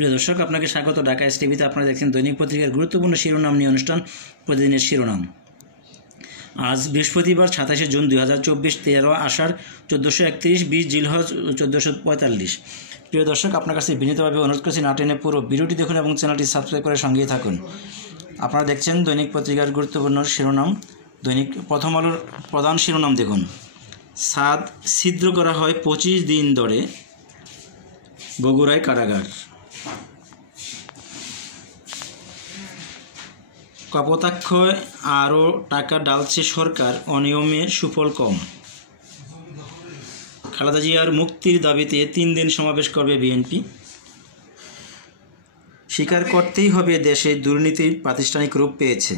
প্রিয় দর্শক, আপনাকে স্বাগত ঢাকা এস টিভিতে। আপনারা দেখছেন দৈনিক পত্রিকার গুরুত্বপূর্ণ শিরোনাম নিয়ে অনুষ্ঠান প্রতিদিনের শিরোনাম। আজ বৃহস্পতিবার 27শে জুন 2024, 13 আষাঢ় 1431, 20 জিলহজ 1445। প্রিয় দর্শক, আপনার কাছে বিনীতভাবে অনুরোধ করছি না টেনে পুরো ভিডিওটি দেখুন এবং চ্যানেলটি সাবস্ক্রাইব করে সঙ্গেই থাকুন। আপনারা দেখছেন দৈনিক পত্রিকার গুরুত্বপূর্ণ শিরোনাম। দৈনিক প্রথম আলোর প্রধান শিরোনাম দেখুন। ছাদ ছিদ্র করা হয় 25 দিন ধরে, বগুড়ায় কারাগার। কপোতাক্ষয় আরও টাকা ঢালছে সরকার, অনিয়মের সুফল কম। খালেদা জিয়ার মুক্তির দাবিতে 3 দিন সমাবেশ করবে বিএনপি। স্বীকার করতেই হবে, দেশে দুর্নীতির প্রাতিষ্ঠানিক রূপ পেয়েছে।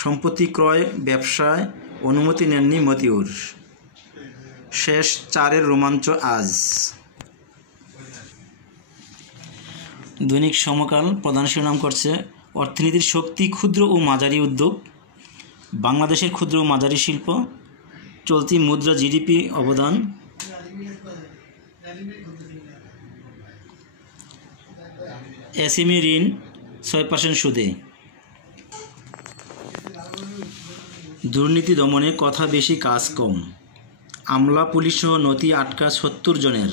সম্পত্তি ক্রয় ব্যবসায় অনুমতি নেননি মতিউর। শেষ 4-এর রোমাঞ্চ আজ। দৈনিক সমকাল প্রধান শিরোনাম করছে অর্থনীতির শক্তি ক্ষুদ্র ও মাঝারি উদ্যোগ, বাংলাদেশের ক্ষুদ্র ও মাঝারি শিল্প, চলতি মুদ্রা জিডিপি অবদান। এসএমই ঋণ 6% সুদে। দুর্নীতি দমনে কথা বেশি কাজ কম, আমলা পুলিশসহ নথি আটকা 70 জনের।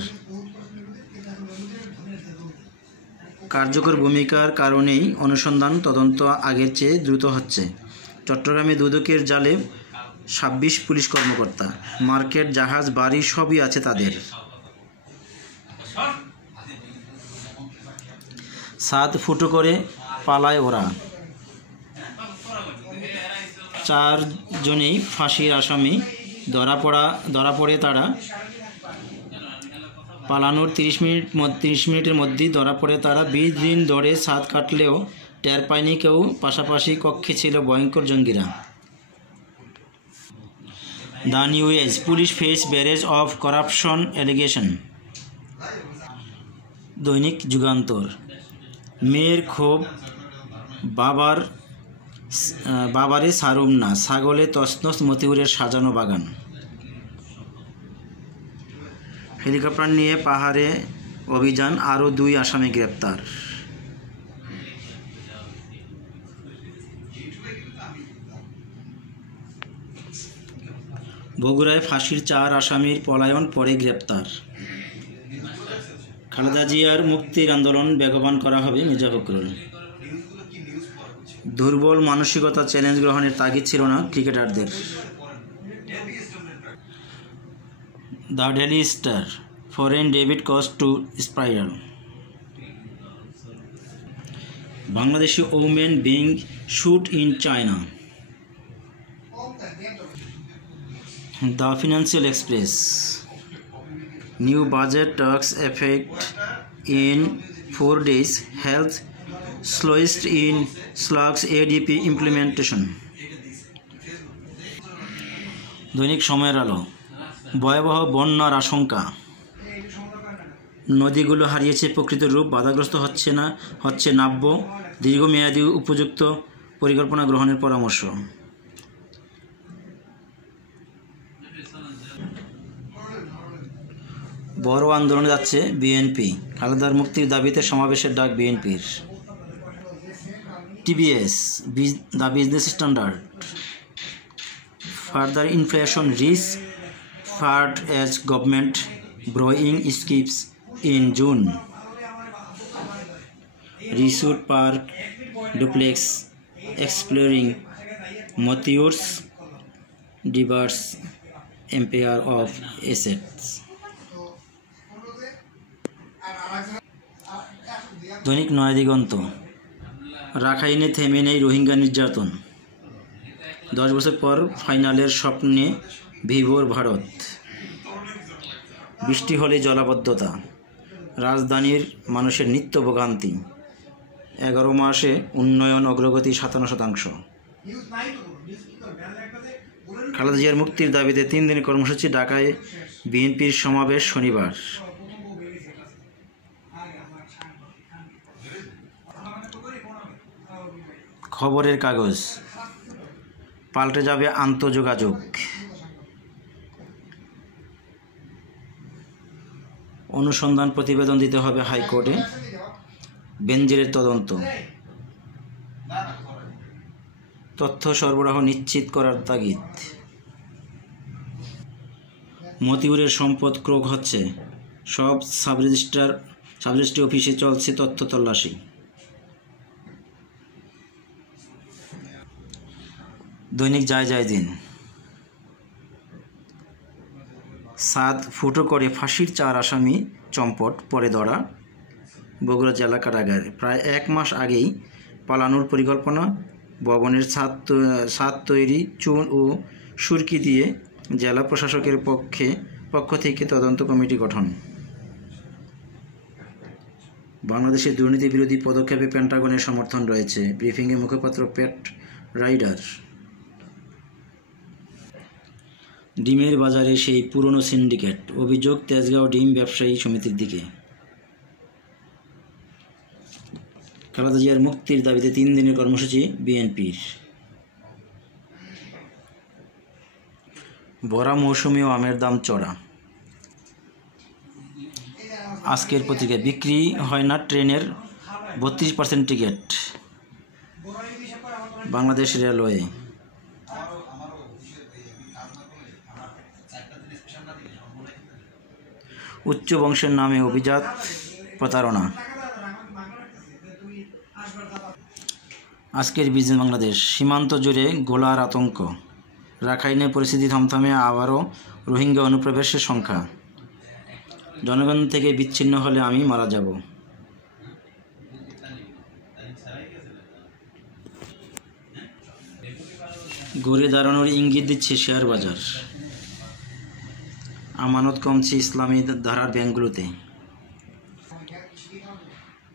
কার্যকর ভূমিকার কারণেই অনুসন্ধান তদন্ত আগের চেয়ে দ্রুত হচ্ছে। চট্টগ্রামে দুদকের জালে 26 পুলিশ কর্মকর্তা। মার্কেট, জাহাজ, বাড়ি সবই আছে তাদের। ছাদ ফুটো করে পালায় ওরা। 4 জনেই ফাঁসির আসামি। ধরা পড়ে তারা। পালানোর 30 মিনিটের মধ্যেই ধরা পড়ে তারা। 20 দিন ধরে ছাদ কাটলেও টের পায়নি কেউ। পাশাপাশি কক্ষে ছিল ভয়ঙ্কর জঙ্গিরা। The New Age, police face barrage of corruption allegation. Dainik Jugantor, মেয়ের ক্ষোভ, বাবারে সারুম না, ছাগলে তছনছ মতিউরের সাজানো বাগান। হেলিকপ্টার নিয়ে পাহাড়ে অভিযান, আরও 2 আসামি গ্রেপ্তার। বগুড়ায় ফাঁসির 4 আসামির পলায়ন, পরে গ্রেপ্তার। খালেদা জিয়ার মুক্তির আন্দোলন বেগবান করা হবে, মির্জা ফখরুল। দুর্বল মানসিকতা, চ্যালেঞ্জ গ্রহণের তাগিদ ছিল না ক্রিকেটারদের। The Daily Star, foreign debit cost to spiral. Bangladeshi women being shoot in China. The Financial Express, new budget talks effect in 4 days, health slowest in slugs ADP implementation. দৈনিক সময়ের আলো, ভয়াবহ বন্যার আশঙ্কা। নদীগুলো হারিয়েছে প্রকৃত রূপ, বাধাগ্রস্ত হচ্ছে নাব্য। দীর্ঘমেয়াদী উপযুক্ত পরিকল্পনা গ্রহণের পরামর্শ। বড় আন্দোলনে যাচ্ছে বিএনপি, খালেদার মুক্তির দাবিতে সমাবেশের ডাক বিএনপির। TBS, the Business Standard, further inflation risk feared as government borrowing spikes in June. Resort park duplex exploring Motiur's diverse empire of assets. দৈনিক নয়াদিগন্ত, রাখাইনে থেমে নেই রোহিঙ্গা নির্যাতন। 10 বছর পর ফাইনালের স্বপ্নে ভিভোর ভারত। বৃষ্টি হলে জলাবদ্ধতা, রাজধানীর মানুষের নিত্য ভোগান্তি। 11 মাসে উন্নয়ন অগ্রগতি 57%। খালেদা জিয়ার মুক্তির দাবিতে 3 দিন কর্মসূচি, ঢাকায় বিএনপির সমাবেশ শনিবার। খবরের কাগজ, পাল্টে যাবে আন্তঃযোগাযোগ। অনুসন্ধান প্রতিবেদন দিতে হবে হাইকোর্টে, বেনজিরের তদন্ত, তথ্য সরবরাহ নিশ্চিত করার তাগিদ। মতিউরের সম্পদ ক্রোক হচ্ছে, সব সাবরেজিস্ট্রি অফিসে চলছে তথ্য তল্লাশি। দৈনিক যায় দিন, সাদ ফুটো করে ফাঁসির 4 আসামি চম্পট, পরে ধরা বগুড়া জেলা কারাগারে। প্রায় 1 মাস আগেই পালানোর পরিকল্পনা, ভবনের ছাদ তৈরি, চুন ও সুরকি দিয়ে জেলা প্রশাসকের পক্ষ থেকে তদন্ত কমিটি গঠন। বাংলাদেশের দুর্নীতি বিরোধী পদক্ষেপে পেন্টাগনের সমর্থন রয়েছে, ব্রিফিংয়ে মুখপাত্র প্যাট রাইডার। ডিমের বাজারে সেই পুরনো সিন্ডিকেট, অভিযোগ তেজগাঁও ডিম ব্যবসায়ী সমিতির দিকে। খালেদা জিয়ার মুক্তির দাবিতে 3 দিনের কর্মসূচি বিএনপির। ভরা মৌসুমি ও আমের দাম চড়া। আজকের পত্রিকায় বিক্রি হয় না ট্রেনের 32% টিকিট। বাংলাদেশ রেলওয়ে। উচ্চ বংশের নামে অভিজাত প্রতারণা। আজকের বিজনেস বাংলাদেশ। সীমান্ত জুড়ে গোলার আতঙ্ক, রাখাইনে পরিস্থিতি থমথমে, আবারও রোহিঙ্গা অনুপ্রবেশের সংখ্যা। জনগণ থেকে বিচ্ছিন্ন হলে আমি মারা যাব। ঘুরে দাঁড়ানোর ইঙ্গিত দিচ্ছে শেয়ার বাজার। আমানত কমছে ইসলামী ধারার ব্যাংকগুলোতে।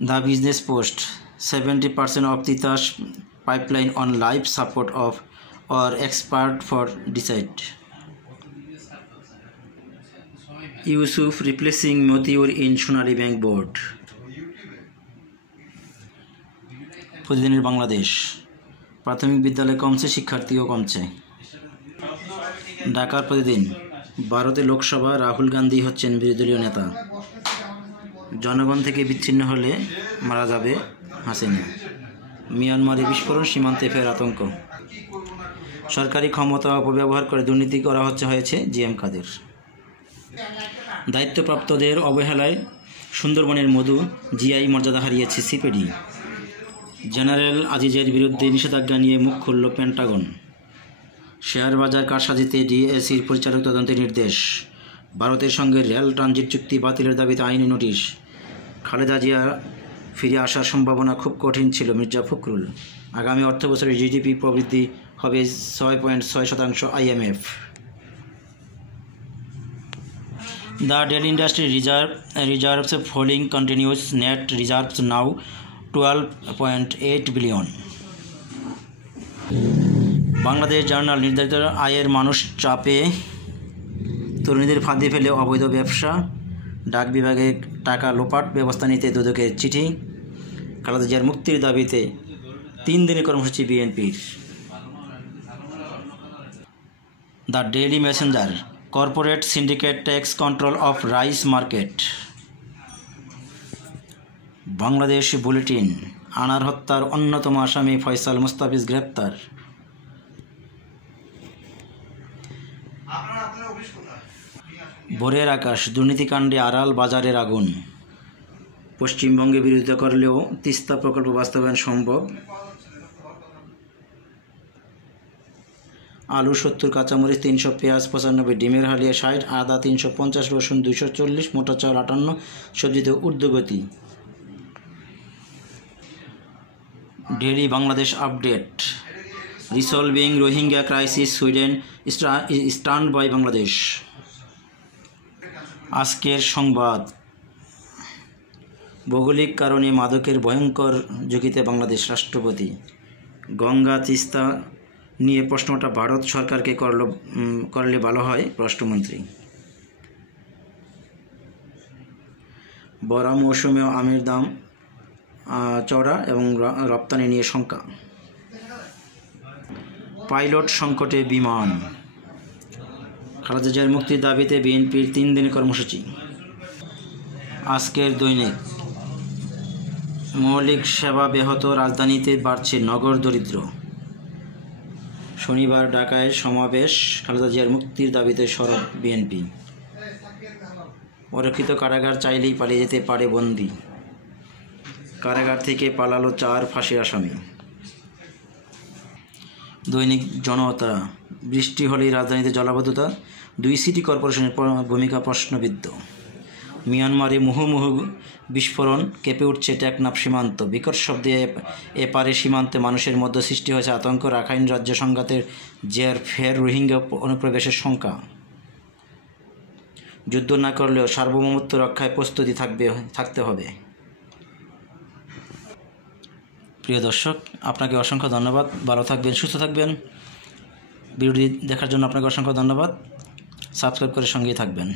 The business post, 70% of Tita's pipeline on life support of or expert for decide. Yusuf replacing Motiur in Sonali Bank board. প্রতিদিনের বাংলাদেশ। প্রাথমিক বিদ্যালয়ে কমছে, শিক্ষার্থীও কমছে। ঢাকার প্রতিদিন। ভারতে লোকসভা, রাহুল গান্ধী হচ্ছেন বিরোধী নেতা। জনগণ থেকে বিচ্ছিন্ন হলে মারা যাবে হাসিনা। মিয়ানমারে বিস্ফোরণ, সীমান্তে ফের আতঙ্ক। সরকারি ক্ষমতা অপব্যবহার করে দুর্নীতি করা হয়েছে জিএম কাদের। দায়িত্বপ্রাপ্তদের অবহেলায় সুন্দরবনের মধু জিআই মর্যাদা হারিয়েছে সিপিডি। জেনারেল আজিজের বিরুদ্ধে নিষেধাজ্ঞা নিয়ে মুখ খুলল পেন্টাগন। শেয়ার বাজার কারসাজিতে ডিএসইর পরিচালক তদন্তের নির্দেশ। ভারতের সঙ্গে রেল ট্রানজিট চুক্তি বাতিলের দাবিতে আইনি নোটিশ। খালেদা জিয়া ফিরে আসার সম্ভাবনা খুব কঠিন ছিল, মির্জা ফখরুল। আগামী অর্থবছরে জিডিপি প্রবৃদ্ধি হবে 6.6%, IMF। The daily industry reserves falling continues, net reserves now 12.8 billion. Bangladesh journal, নির্ধারিত আয়ের মানুষ চাপে, তরুণীদের ফাঁদে ফেলে অবৈধ ব্যবসা, ডাক বিভাগে টাকা লোপাট, ব্যবস্থা নিতে দুদকের চিঠি। খালেদা জিয়ার মুক্তির দাবিতে 3 দিনের কর্মসূচি বিএনপির। The Daily Messenger, corporate syndicate takes control of rice market. Bangladesh bulletin, Anar হত্যার অন্যতম আসামি ফয়সাল মুস্তাফিজ গ্রেপ্তার। ভোরের আকাশ, দুর্নীতিকাণ্ডে আড়াল, বাজারের আগুন। পশ্চিমবঙ্গে বিরোধিতা করলেও তিস্তা প্রকল্প বাস্তবায়ন সম্ভব। আলু 70, কাঁচামরিচ 300, পেঁয়াজ 95, ডিমের হালিয়া 60, আদা 350, রসুন 240, মোটা চাল 58, সবজিতে ঊর্ধ্বগতি। Daily Bangladesh update, resolving Rohingya crisis, Sweden stand by Bangladesh. আজকের সংবাদ, ভৌগোলিক কারণে মাদকের ভয়ঙ্কর ঝুঁকিতে বাংলাদেশ। রাষ্ট্রপতি, গঙ্গা তিস্তা নিয়ে প্রশ্নটা ভারত সরকারকে করলে ভালো হয়, পররাষ্ট্রমন্ত্রী। বরা মৌসুমে আমের দাম চড়া এবং রপ্তানি নিয়ে শঙ্কা। পাইলট সংকটে বিমান। খালেদা জিয়ার মুক্তির দাবিতে বিএনপির 3 দিনের কর্মসূচি। আজকের দৈনিক। মৌলিক সেবা ব্যাহত, রাজধানীতে বাড়ছে নগর দরিদ্র। শনিবার ঢাকায় সমাবেশ, খালেদা জিয়ার মুক্তির দাবিতে সরব বিএনপি। অরক্ষিত কারাগার, চাইলেই পালিয়ে যেতে পারে বন্দী। কারাগার থেকে পালালো 4 ফাঁসির আসামি। দৈনিক জনতা। বৃষ্টি হলেই রাজধানীতে জলাবদ্ধতা, 2 সিটি কর্পোরেশনের ভূমিকা প্রশ্নবিদ্ধ। মিয়ানমারে মুহুর্মুহু বিস্ফোরণ, কেঁপে উঠছে টেকনাফ সীমান্ত। বিকট শব্দে এপারে সীমান্তে মানুষের মধ্যে সৃষ্টি হয়েছে আতঙ্ক। রাখাইন রাজ্য সংঘাতের জের ফের রোহিঙ্গা অনুপ্রবেশের শঙ্কা। যুদ্ধ না করলেও সার্বভৌমত্ব রক্ষায় প্রস্তুতি থাকতে হবে। প্রিয় দর্শক, আপনাকে অসংখ্য ধন্যবাদ। ভালো থাকবেন, সুস্থ থাকবেন। ভিডিওটি দেখার জন্য আপনাকে অসংখ্য ধন্যবাদ। সাবস্ক্রাইব করে সঙ্গেই থাকবেন।